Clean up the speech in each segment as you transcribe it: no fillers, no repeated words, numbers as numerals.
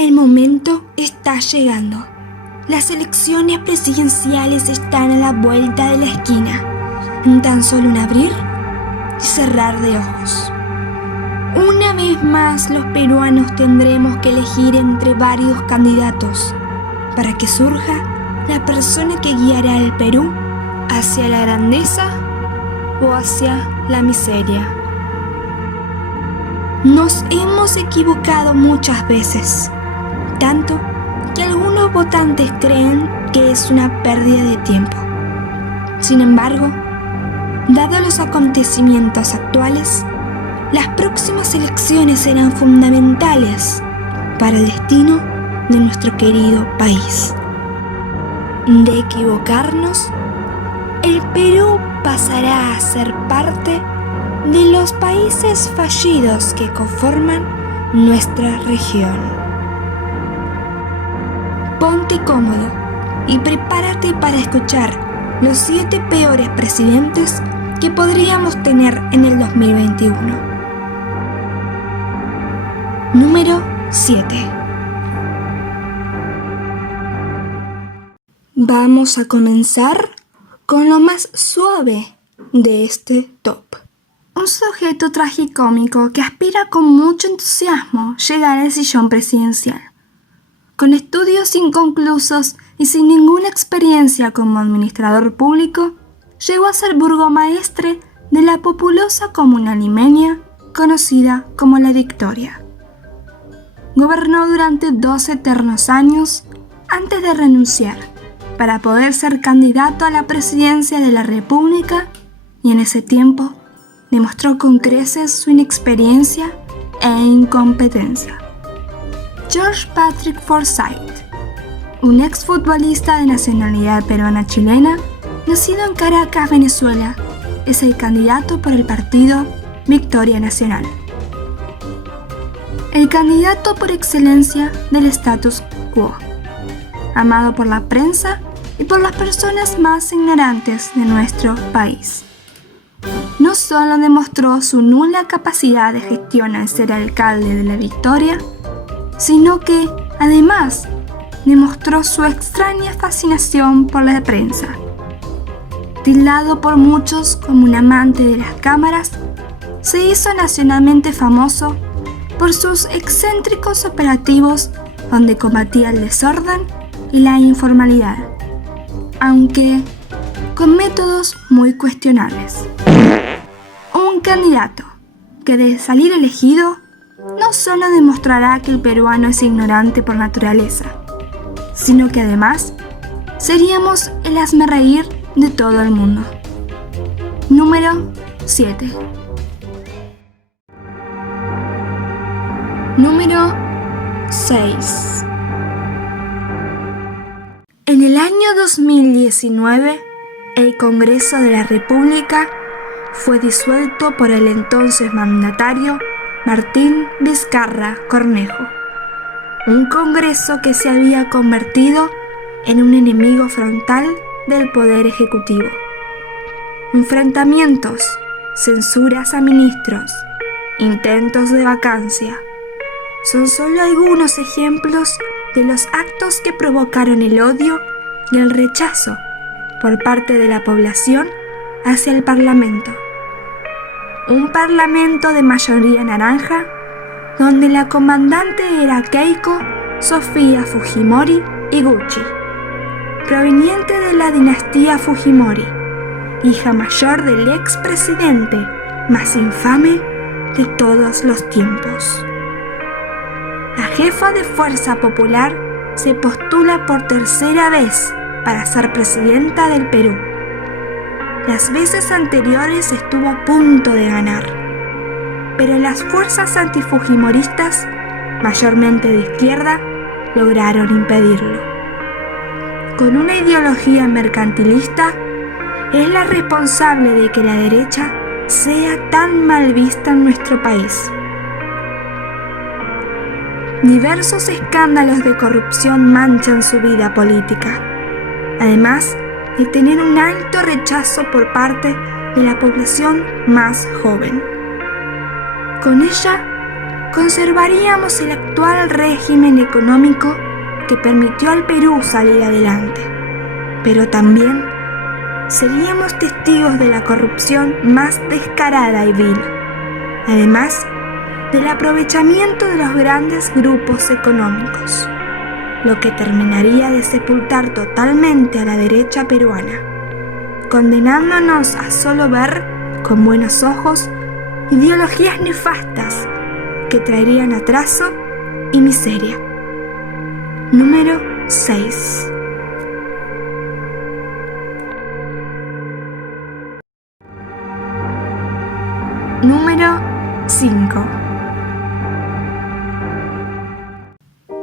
El momento está llegando. Las elecciones presidenciales están a la vuelta de la esquina, en tan solo un abrir y cerrar de ojos. Una vez más, los peruanos tendremos que elegir entre varios candidatos para que surja la persona que guiará al Perú hacia la grandeza o hacia la miseria. Nos hemos equivocado muchas veces, tanto que algunos votantes creen que es una pérdida de tiempo. Sin embargo, dados los acontecimientos actuales, las próximas elecciones serán fundamentales para el destino de nuestro querido país. De equivocarnos, el Perú pasará a ser parte de los países fallidos que conforman nuestra región. Ponte cómodo y prepárate para escuchar los 7 peores presidentes que podríamos tener en el 2021. Número 7. Vamos a comenzar con lo más suave de este top. Un sujeto tragicómico que aspira con mucho entusiasmo llegar al sillón presidencial. Con estudios inconclusos y sin ninguna experiencia como administrador público, llegó a ser burgomaestre de la populosa comuna limeña conocida como La Victoria. Gobernó durante 2 eternos años antes de renunciar para poder ser candidato a la presidencia de la República, y en ese tiempo demostró con creces su inexperiencia e incompetencia. George Patrick Forsyth, un exfutbolista de nacionalidad peruana-chilena, nacido en Caracas, Venezuela, es el candidato por el partido Victoria Nacional. El candidato por excelencia del status quo, amado por la prensa y por las personas más ignorantes de nuestro país. No solo demostró su nula capacidad de gestión al ser alcalde de La Victoria, sino que, además, demostró su extraña fascinación por la prensa. Tildado por muchos como un amante de las cámaras, se hizo nacionalmente famoso por sus excéntricos operativos donde combatía el desorden y la informalidad, aunque con métodos muy cuestionables. Un candidato que de salir elegido no solo demostrará que el peruano es ignorante por naturaleza, sino que además seríamos el hazmerreír de todo el mundo. Número 7. Número 6. En el año 2019, el Congreso de la República fue disuelto por el entonces mandatario Martín Vizcarra Cornejo, un Congreso que se había convertido en un enemigo frontal del Poder Ejecutivo. Enfrentamientos, censuras a ministros, intentos de vacancia, son solo algunos ejemplos de los actos que provocaron el odio y el rechazo por parte de la población hacia el Parlamento. Un Parlamento de mayoría naranja, donde la comandante era Keiko Sofía Fujimori Iguchi, proveniente de la dinastía Fujimori, hija mayor del expresidente más infame de todos los tiempos. La jefa de Fuerza Popular se postula por 3ª vez para ser presidenta del Perú. Las veces anteriores estuvo a punto de ganar, pero las fuerzas antifujimoristas, mayormente de izquierda, lograron impedirlo. Con una ideología mercantilista, es la responsable de que la derecha sea tan mal vista en nuestro país. Diversos escándalos de corrupción manchan su vida política, además de tener un alto rechazo por parte de la población más joven. Con ella conservaríamos el actual régimen económico que permitió al Perú salir adelante, pero también seríamos testigos de la corrupción más descarada y vil, además del aprovechamiento de los grandes grupos económicos, lo que terminaría de sepultar totalmente a la derecha peruana, condenándonos a solo ver con buenos ojos ideologías nefastas que traerían atraso y miseria. Número 6. Número 5.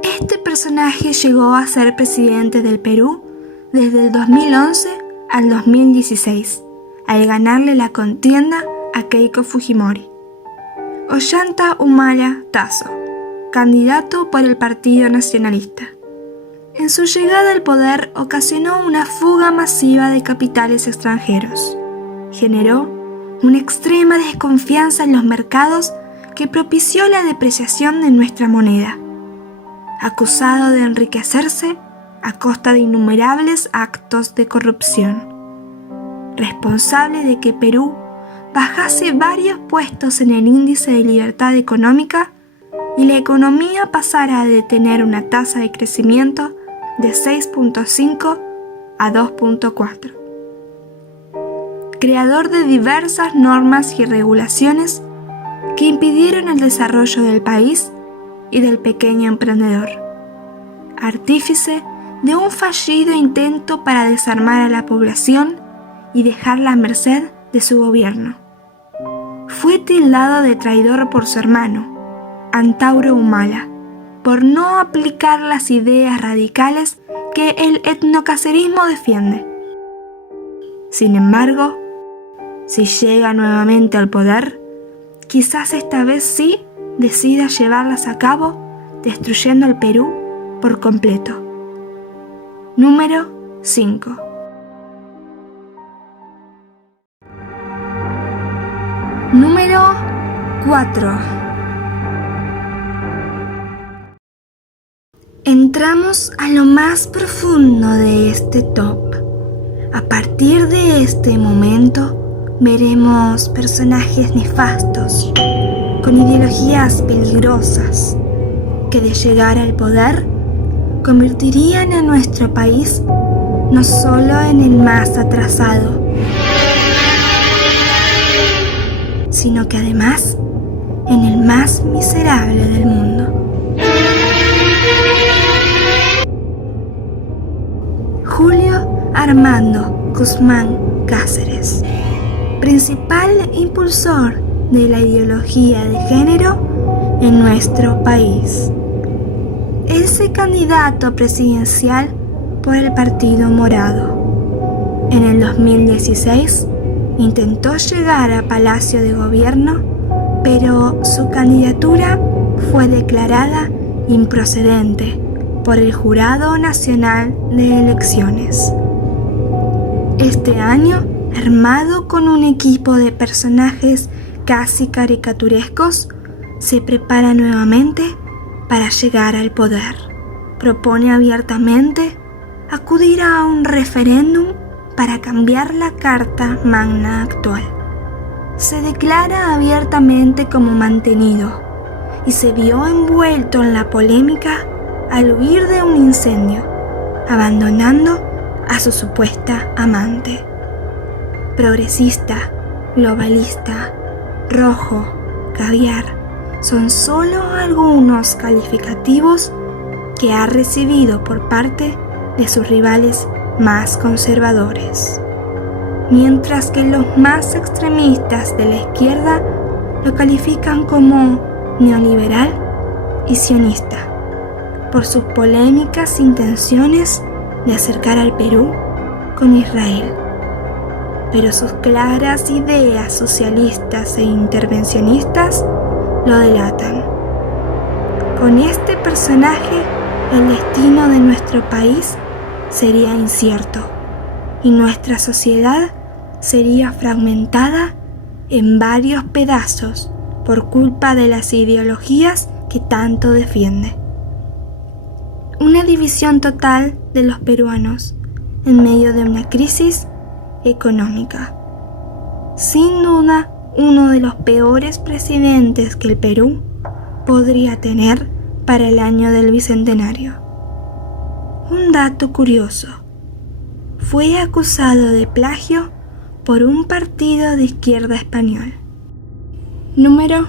Este personaje llegó a ser presidente del Perú desde el 2011 al 2016, al ganarle la contienda a Keiko Fujimori. Ollanta Humala Tasso, candidato por el Partido Nacionalista. En su llegada al poder ocasionó una fuga masiva de capitales extranjeros. Generó una extrema desconfianza en los mercados que propició la depreciación de nuestra moneda. Acusado de enriquecerse a costa de innumerables actos de corrupción. Responsable de que Perú bajase varios puestos en el índice de libertad económica y la economía pasara de tener una tasa de crecimiento de 6.5 a 2.4. Creador de diversas normas y regulaciones que impidieron el desarrollo del país y del pequeño emprendedor. Artífice de un fallido intento para desarmar a la población y dejarla a merced de su gobierno. Fue tildado de traidor por su hermano, Antauro Humala, por no aplicar las ideas radicales que el etnocacerismo defiende. Sin embargo, si llega nuevamente al poder, quizás esta vez sí decida llevarlas a cabo, destruyendo el Perú por completo. Número 5. Número 4. Entramos a lo más profundo de este top. A partir de este momento veremos personajes nefastos, con ideologías peligrosas, que de llegar al poder convertirían a nuestro país no solo en el más atrasado, sino que además en el más miserable del mundo. Julio Armando Guzmán Cáceres, principal impulsor de la ideología de género en nuestro país. Ese candidato presidencial por el Partido Morado. En el 2016 intentó llegar a Palacio de Gobierno, pero su candidatura fue declarada improcedente por el Jurado Nacional de Elecciones. Este año, armado con un equipo de personajes casi caricaturescos, se prepara nuevamente para llegar al poder. Propone abiertamente acudir a un referéndum para cambiar la Carta Magna actual. Se declara abiertamente como mantenido y se vio envuelto en la polémica al huir de un incendio, abandonando a su supuesta amante. Progresista, globalista, rojo, caviar, son solo algunos calificativos que ha recibido por parte de sus rivales más conservadores, mientras que los más extremistas de la izquierda lo califican como neoliberal y sionista, por sus polémicas intenciones de acercar al Perú con Israel, pero sus claras ideas socialistas e intervencionistas lo delatan. Con este personaje, el destino de nuestro país sería incierto y nuestra sociedad sería fragmentada en varios pedazos por culpa de las ideologías que tanto defiende. Una división total de los peruanos en medio de una crisis económica. Sin duda, uno de los peores presidentes que el Perú podría tener para el año del bicentenario. Un dato curioso: fue acusado de plagio por un partido de izquierda español. Número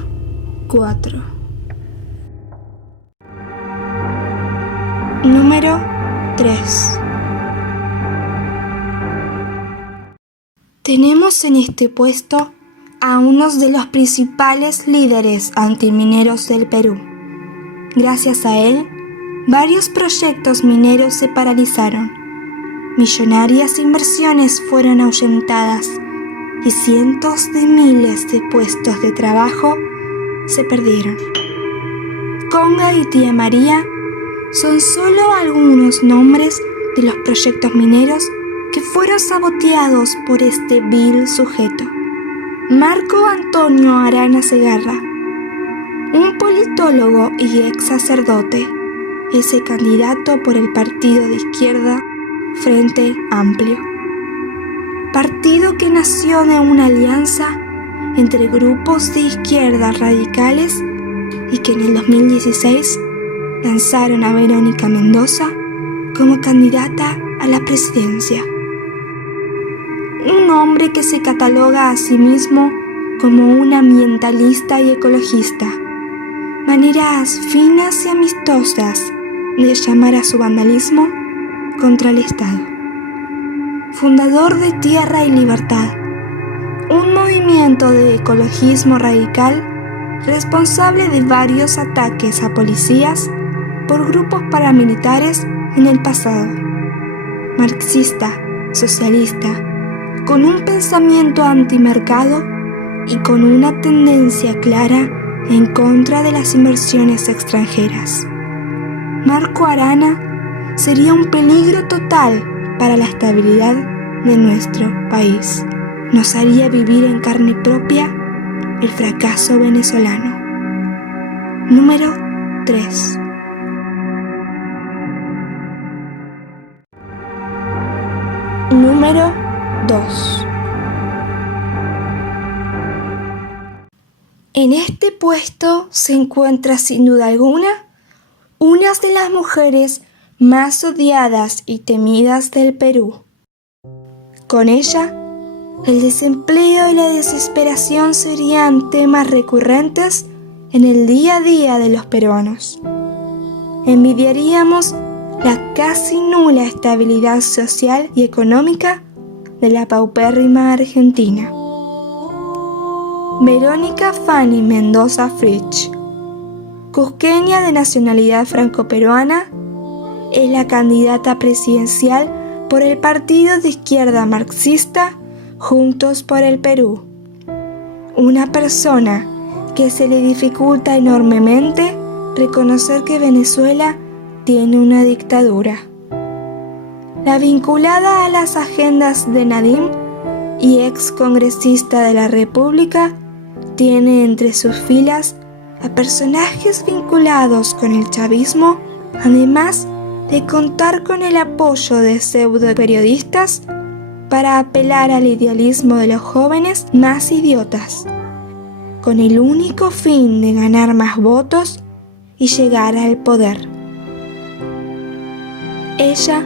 4. Número 3. Tenemos en este puesto a uno de los principales líderes antimineros del Perú. Gracias a él, varios proyectos mineros se paralizaron, millonarias inversiones fueron ahuyentadas y cientos de miles de puestos de trabajo se perdieron. Conga y Tía María son solo algunos nombres de los proyectos mineros que fueron saboteados por este vil sujeto. Marco Antonio Arana Segarra, un politólogo y ex sacerdote, es el candidato por el partido de izquierda Frente Amplio, partido que nació de una alianza entre grupos de izquierda radicales y que en el 2016 lanzaron a Verónica Mendoza como candidata a la presidencia. Un hombre que se cataloga a sí mismo como un ambientalista y ecologista. Maneras finas y amistosas de llamar a su vandalismo contra el Estado. Fundador de Tierra y Libertad, un movimiento de ecologismo radical responsable de varios ataques a policías por grupos paramilitares en el pasado. Marxista, socialista, con un pensamiento antimercado y con una tendencia clara en contra de las inversiones extranjeras. Marco Arana sería un peligro total para la estabilidad de nuestro país. Nos haría vivir en carne propia el fracaso venezolano. Número 3. Número 2. En este puesto se encuentra sin duda alguna una de las mujeres más odiadas y temidas del Perú. Con ella, el desempleo y la desesperación serían temas recurrentes en el día a día de los peruanos. Envidiaríamos la casi nula estabilidad social y económica de la paupérrima Argentina. Verónica Fanny Mendoza Frich, cusqueña de nacionalidad franco-peruana, es la candidata presidencial por el partido de izquierda marxista Juntos por el Perú. Una persona que se le dificulta enormemente reconocer que Venezuela tiene una dictadura. La vinculada a las agendas de Nadim y ex congresista de la República, tiene entre sus filas a personajes vinculados con el chavismo, además de contar con el apoyo de pseudo periodistas para apelar al idealismo de los jóvenes más idiotas, con el único fin de ganar más votos y llegar al poder. Ella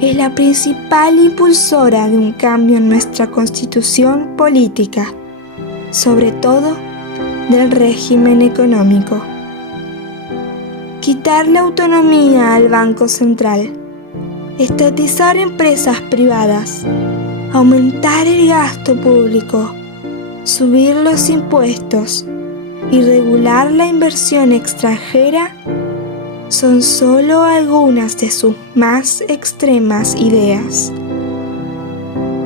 es la principal impulsora de un cambio en nuestra constitución política, sobre todo del régimen económico. Quitar la autonomía al Banco Central, estatizar empresas privadas, aumentar el gasto público, subir los impuestos y regular la inversión extranjera son solo algunas de sus más extremas ideas.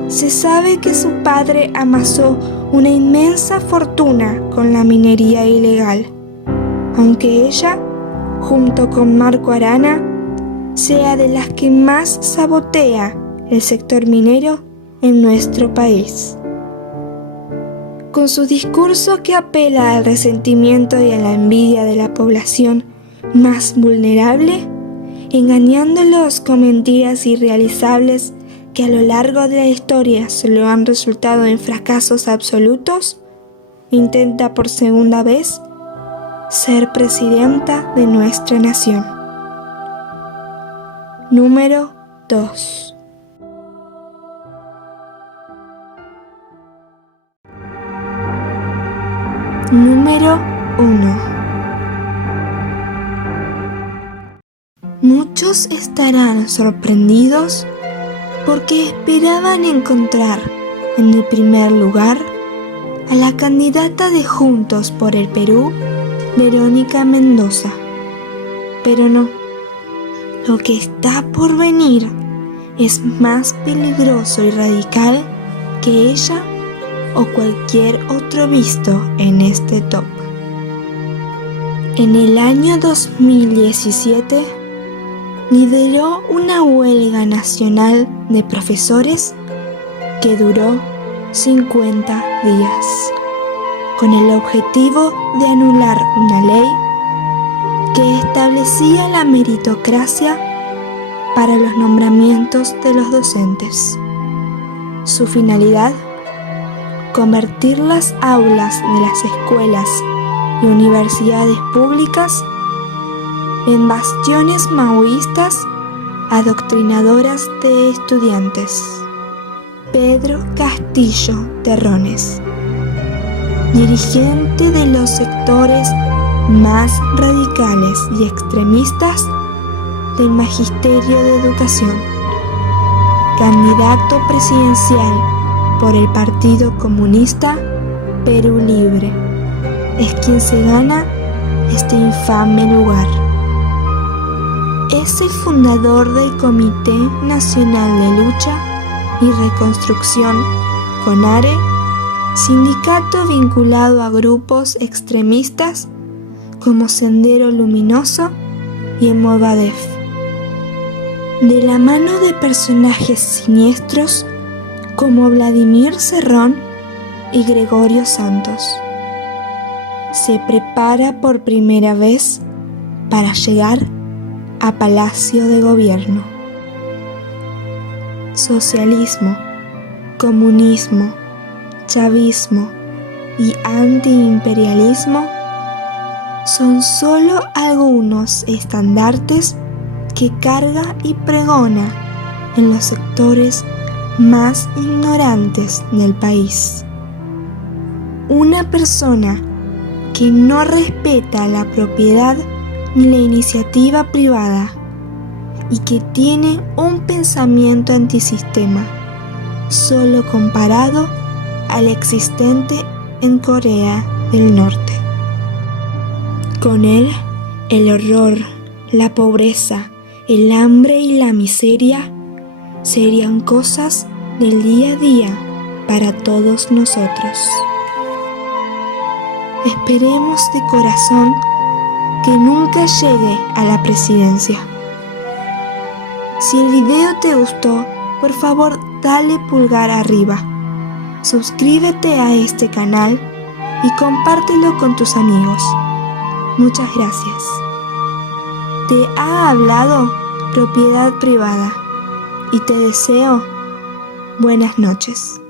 Se sabe que su padre amasó una inmensa fortuna con la minería ilegal, aunque ella, junto con Marco Arana, sea de las que más sabotea el sector minero en nuestro país. con su discurso que apela al resentimiento y a la envidia de la población más vulnerable, engañándolos con mentiras irrealizables que a lo largo de la historia solo han resultado en fracasos absolutos, intenta por segunda vez ser presidenta de nuestra nación. Número 2. Número 1. Muchos estarán sorprendidos porque esperaban encontrar en el primer lugar a la candidata de Juntos por el Perú, Verónica Mendoza. Pero no, lo que está por venir es más peligroso y radical que ella o cualquier otro visto en este top. En el año 2017 lideró una huelga nacional de profesores que duró 50 días, con el objetivo de anular una ley que establecía la meritocracia para los nombramientos de los docentes. Su finalidad: convertir las aulas de las escuelas y universidades públicas en bastiones maoístas adoctrinadoras de estudiantes. Pedro Castillo Terrones, dirigente de los sectores más radicales y extremistas del Magisterio de Educación, candidato presidencial por el Partido Comunista Perú Libre, es quien se gana este infame lugar. Es el fundador del Comité Nacional de Lucha y Reconstrucción, CONARE, sindicato vinculado a grupos extremistas como Sendero Luminoso y Movadef. De la mano de personajes siniestros como Vladimir Cerrón y Gregorio Santos, se prepara por primera vez para llegar a Palacio de Gobierno. Socialismo, comunismo, chavismo y antiimperialismo son solo algunos estandartes que carga y pregona en los sectores más ignorantes del país. Una persona que no respeta la propiedad ni la iniciativa privada y que tiene un pensamiento antisistema, solo comparado al existente en Corea del Norte. Con él, el horror, la pobreza, el hambre y la miseria serían cosas del día a día para todos nosotros. Esperemos de corazón que nunca llegue a la presidencia. Si el video te gustó, por favor dale pulgar arriba, suscríbete a este canal y compártelo con tus amigos. Muchas gracias. Te ha hablado Propiedad Privada y te deseo buenas noches.